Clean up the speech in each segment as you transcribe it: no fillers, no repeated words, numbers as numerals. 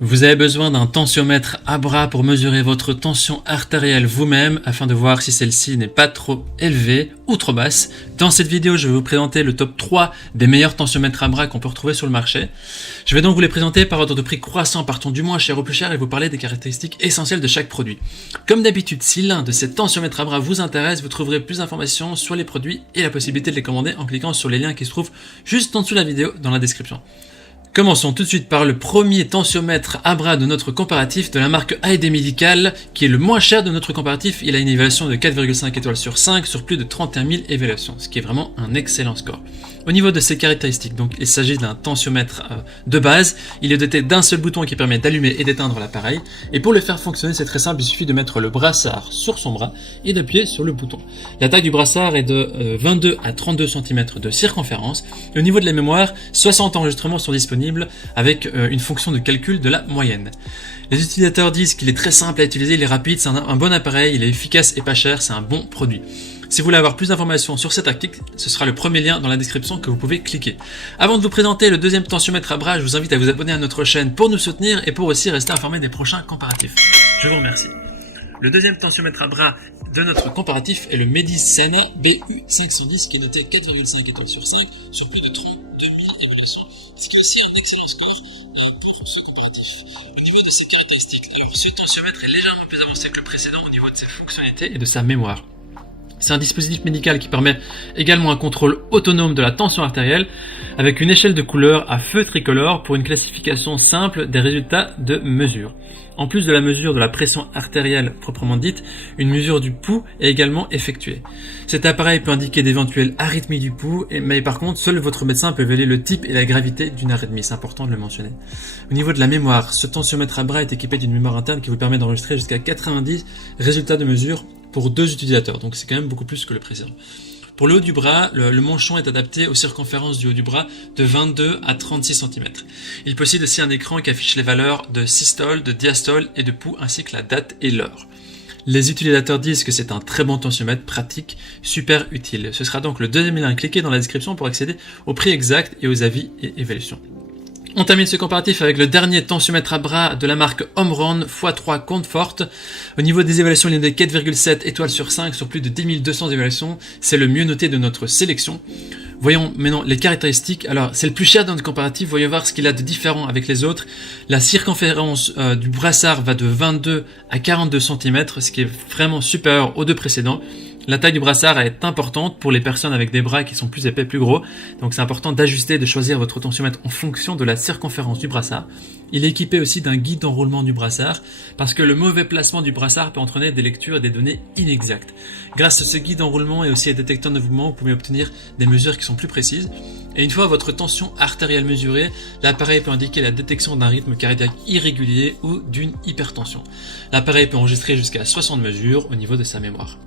Vous avez besoin d'un tensiomètre à bras pour mesurer votre tension artérielle vous-même afin de voir si celle-ci n'est pas trop élevée ou trop basse. Dans cette vidéo, je vais vous présenter le top 3 des meilleurs tensiomètres à bras qu'on peut retrouver sur le marché. Je vais donc vous les présenter par ordre de prix croissant, partant du moins cher au plus cher et vous parler des caractéristiques essentielles de chaque produit. Comme d'habitude, si l'un de ces tensiomètres à bras vous intéresse, vous trouverez plus d'informations sur les produits et la possibilité de les commander en cliquant sur les liens qui se trouvent juste en dessous de la vidéo dans la description. Commençons tout de suite par le premier tensiomètre à bras de notre comparatif de la marque AED Medical, qui est le moins cher de notre comparatif. Il a une évaluation de 4,5 étoiles sur 5 sur plus de 31 000 évaluations, ce qui est vraiment un excellent score. Au niveau de ses caractéristiques, donc il s'agit d'un tensiomètre de base. Il est doté d'un seul bouton qui permet d'allumer et d'éteindre l'appareil. Et pour le faire fonctionner, c'est très simple, il suffit de mettre le brassard sur son bras et d'appuyer sur le bouton. La taille du brassard est de 22 à 32 cm de circonférence. Et au niveau de la mémoire, 60 enregistrements sont disponibles avec une fonction de calcul de la moyenne. Les utilisateurs disent qu'il est très simple à utiliser, il est rapide, c'est un bon appareil, il est efficace et pas cher, c'est un bon produit. Si vous voulez avoir plus d'informations sur cet article, ce sera le premier lien dans la description que vous pouvez cliquer. Avant de vous présenter le deuxième tensiomètre à bras, je vous invite à vous abonner à notre chaîne pour nous soutenir et pour aussi rester informé des prochains comparatifs. Je vous remercie. Le deuxième tensiomètre à bras de notre comparatif est le Medicana BU510 qui est noté 4,5 étoiles sur 5 sur plus de 32 000 évaluations, ce qui est aussi un excellent score pour ce comparatif. Au niveau de ses caractéristiques, ce tensiomètre est légèrement plus avancé que le précédent au niveau de ses fonctionnalités et de sa mémoire. C'est un dispositif médical qui permet également un contrôle autonome de la tension artérielle avec une échelle de couleur à feu tricolore pour une classification simple des résultats de mesure. En plus de la mesure de la pression artérielle proprement dite, une mesure du pouls est également effectuée. Cet appareil peut indiquer d'éventuelles arythmies du pouls, mais par contre, seul votre médecin peut évaluer le type et la gravité d'une arythmie, c'est important de le mentionner. Au niveau de la mémoire, ce tensiomètre à bras est équipé d'une mémoire interne qui vous permet d'enregistrer jusqu'à 90 résultats de mesure pour 2 utilisateurs, donc c'est quand même beaucoup plus que le précédent. Pour le haut du bras, le manchon est adapté aux circonférences du haut du bras de 22 à 36 cm. Il possède aussi un écran qui affiche les valeurs de systole, de diastole et de pouls ainsi que la date et l'heure. Les utilisateurs disent que c'est un très bon tensiomètre pratique, super utile. Ce sera donc le deuxième lien, cliquez dans la description pour accéder au prix exact et aux avis et évaluations. On termine ce comparatif avec le dernier tensiomètre à bras de la marque Omron x3 Comfort. Au niveau des évaluations, il est de 4,7 étoiles sur 5 sur plus de 10 200 évaluations. C'est le mieux noté de notre sélection. Voyons maintenant les caractéristiques. Alors, c'est le plus cher dans notre comparatif. Voyons voir ce qu'il a de différent avec les autres. La circonférence du brassard va de 22 à 42 cm, ce qui est vraiment supérieur aux deux précédents. La taille du brassard est importante pour les personnes avec des bras qui sont plus épais, plus gros. Donc c'est important d'ajuster et de choisir votre tensiomètre en fonction de la circonférence du brassard. Il est équipé aussi d'un guide d'enroulement du brassard parce que le mauvais placement du brassard peut entraîner des lectures et des données inexactes. Grâce à ce guide d'enroulement et aussi à détecteur de mouvement, vous pouvez obtenir des mesures qui sont plus précises. Et une fois votre tension artérielle mesurée, l'appareil peut indiquer la détection d'un rythme cardiaque irrégulier ou d'une hypertension. L'appareil peut enregistrer jusqu'à 60 mesures au niveau de sa mémoire.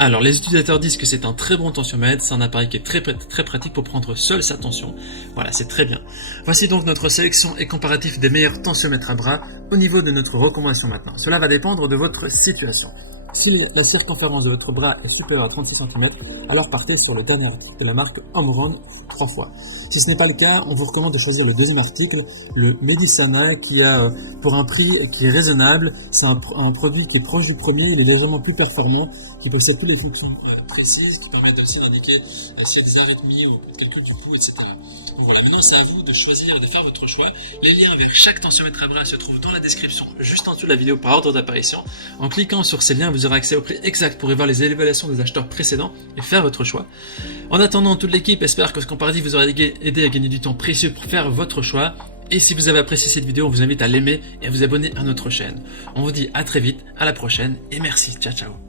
Alors, les utilisateurs disent que c'est un très bon tensiomètre, c'est un appareil qui est très pratique pour prendre seul sa tension. Voilà, c'est très bien. Voici donc notre sélection et comparatif des meilleurs tensiomètres à bras au niveau de notre recommandation maintenant. Cela va dépendre de votre situation. Si la circonférence de votre bras est supérieure à 36 cm, alors partez sur le dernier article de la marque Omron 3 fois. Si ce n'est pas le cas, on vous recommande de choisir le deuxième article, le Medicana, qui a pour un prix qui est raisonnable. C'est un produit qui est proche du premier, il est légèrement plus performant, qui possède toutes les fonctions précises, qui permettent aussi d'indiquer cette arythmie au calcul du pouls, etc. Voilà, maintenant c'est à vous de choisir et de faire votre choix. Les liens vers chaque tensiomètre à bras se trouvent dans la description, juste en dessous de la vidéo par ordre d'apparition. En cliquant sur ces liens, vous aurez accès au prix exact pour voir les évaluations des acheteurs précédents et faire votre choix. En attendant, toute l'équipe espère que ce comparatif vous aura aidé à gagner du temps précieux pour faire votre choix. Et si vous avez apprécié cette vidéo, on vous invite à l'aimer et à vous abonner à notre chaîne. On vous dit à très vite, à la prochaine et merci, ciao ciao.